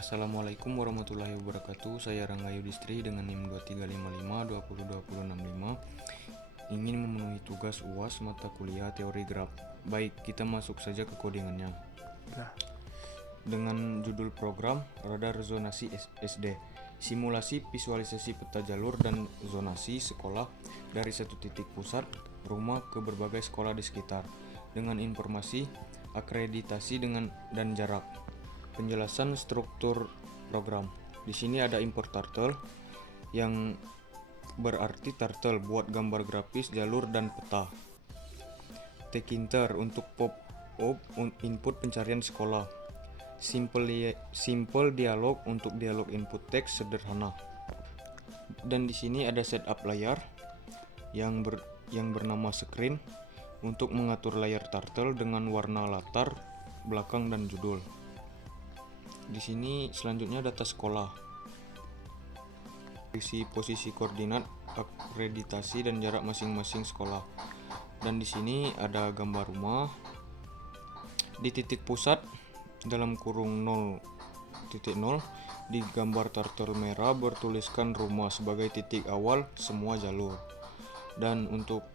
Assalamualaikum warahmatullahi wabarakatuh. Saya Rangga Yudhistri dengan NIM 2355 ingin memenuhi tugas UAS mata kuliah teori graf. Baik, kita masuk saja ke kodingannya. Dengan judul program radar zonasi SD, simulasi visualisasi peta jalur dan zonasi sekolah dari satu titik pusat rumah ke berbagai sekolah di sekitar dengan informasi akreditasi dan jarak. Penjelasan struktur program. Di sini ada import turtle yang berarti turtle buat gambar grafis jalur dan peta. Tkinter untuk pop-up input pencarian sekolah. Simple dialog untuk dialog input teks sederhana. Dan di sini ada setup layar yang bernama screen untuk mengatur layar turtle dengan warna latar belakang dan judul. Di sini selanjutnya data sekolah. Isi posisi koordinat, akreditasi dan jarak masing-masing sekolah. Dan di sini ada gambar rumah. Di titik pusat dalam kurung 0.0 di gambar turtle merah bertuliskan rumah sebagai titik awal semua jalur. Dan untuk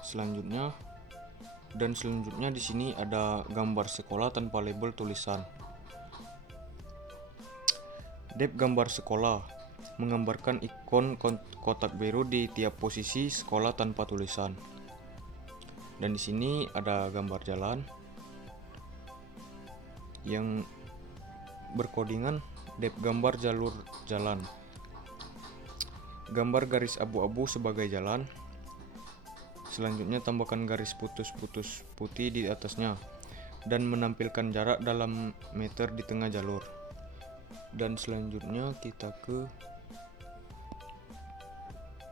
selanjutnya di sini ada gambar sekolah tanpa label tulisan. Dep gambar sekolah menggambarkan ikon kotak biru di tiap posisi sekolah tanpa tulisan. Dan di sini ada gambar jalan yang berkodingan dep gambar jalur jalan. Gambar garis abu-abu sebagai jalan. Selanjutnya tambahkan garis putus-putus putih di atasnya dan menampilkan jarak dalam meter di tengah jalur. Dan selanjutnya kita ke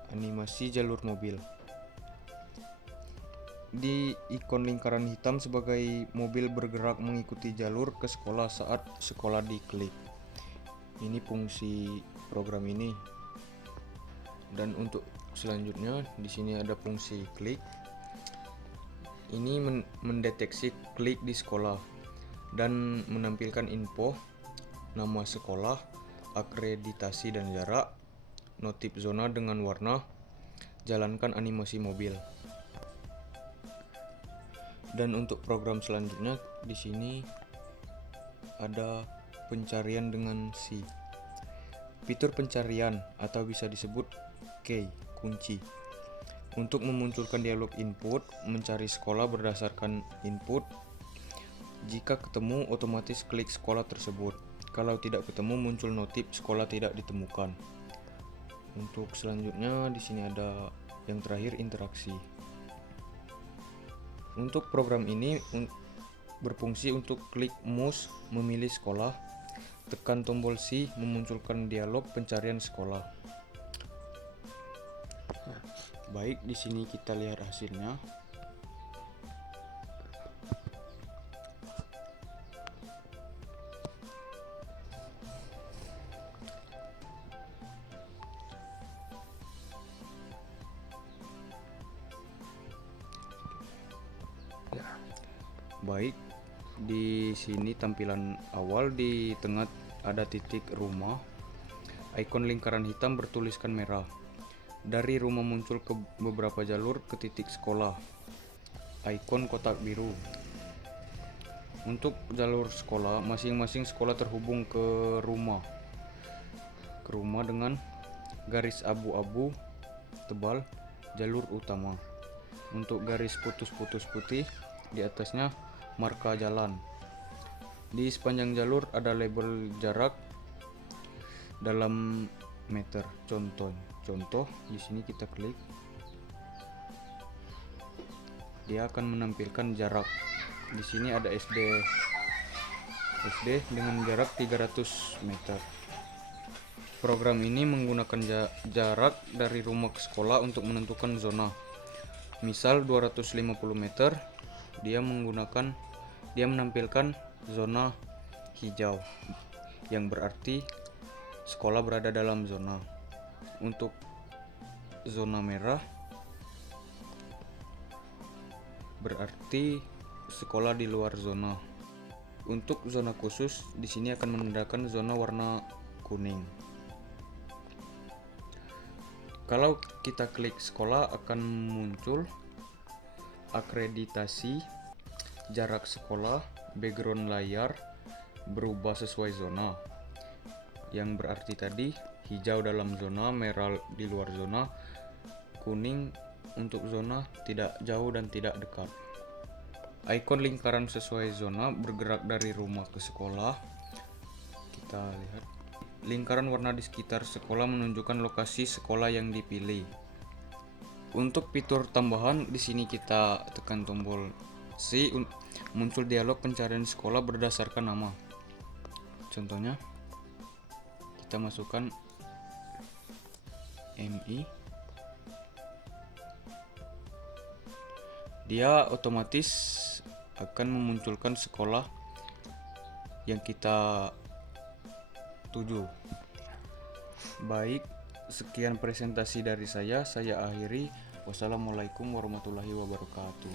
animasi jalur mobil. Di ikon lingkaran hitam sebagai mobil bergerak mengikuti jalur ke sekolah saat sekolah diklik. Ini fungsi program ini. Dan untuk selanjutnya di sini ada fungsi klik. Ini mendeteksi klik di sekolah dan menampilkan info nama sekolah, akreditasi dan jarak, notif zona dengan warna, jalankan animasi mobil. Dan untuk program selanjutnya di sini ada pencarian dengan C. Fitur pencarian atau bisa disebut key kunci. Untuk memunculkan dialog input, mencari sekolah berdasarkan input. Jika ketemu, otomatis klik sekolah tersebut. Kalau tidak ketemu, muncul notif sekolah tidak ditemukan. Untuk selanjutnya di sini ada yang terakhir interaksi. Untuk program ini berfungsi untuk klik mouse memilih sekolah, tekan tombol C memunculkan dialog pencarian sekolah. Baik, di sini kita lihat hasilnya. Baik, di sini tampilan awal di tengah ada titik rumah. Ikon lingkaran hitam bertuliskan merah. Dari rumah muncul ke beberapa jalur ke titik sekolah. Ikon kotak biru. Untuk jalur sekolah, masing-masing sekolah terhubung ke rumah. Dengan garis abu-abu tebal jalur utama. Untuk garis putus-putus putih di atasnya marka jalan. Di sepanjang jalur ada label jarak dalam meter. Contoh di sini kita klik. Dia akan menampilkan jarak. Di sini ada SD dengan jarak 300 meter. Program ini menggunakan jarak dari rumah ke sekolah untuk menentukan zona. Misal 250 meter, dia menampilkan zona hijau yang berarti sekolah berada dalam zona. Untuk zona merah berarti sekolah di luar zona. Untuk zona khusus di sini akan menandakan zona warna kuning. Kalau kita klik sekolah akan muncul akreditasi, jarak sekolah, background layar berubah sesuai zona. Yang berarti tadi hijau dalam zona, merah di luar zona, kuning untuk zona tidak jauh dan tidak dekat. Ikon lingkaran sesuai zona bergerak dari rumah ke sekolah. Kita lihat. Lingkaran warna di sekitar sekolah menunjukkan lokasi sekolah yang dipilih. Untuk fitur tambahan di sini kita tekan tombol C, muncul dialog pencarian sekolah berdasarkan nama. Contohnya kita masukkan MI. Dia otomatis akan memunculkan sekolah yang kita tuju. Baik, sekian presentasi dari saya akhiri. Wassalamualaikum warahmatullahi wabarakatuh.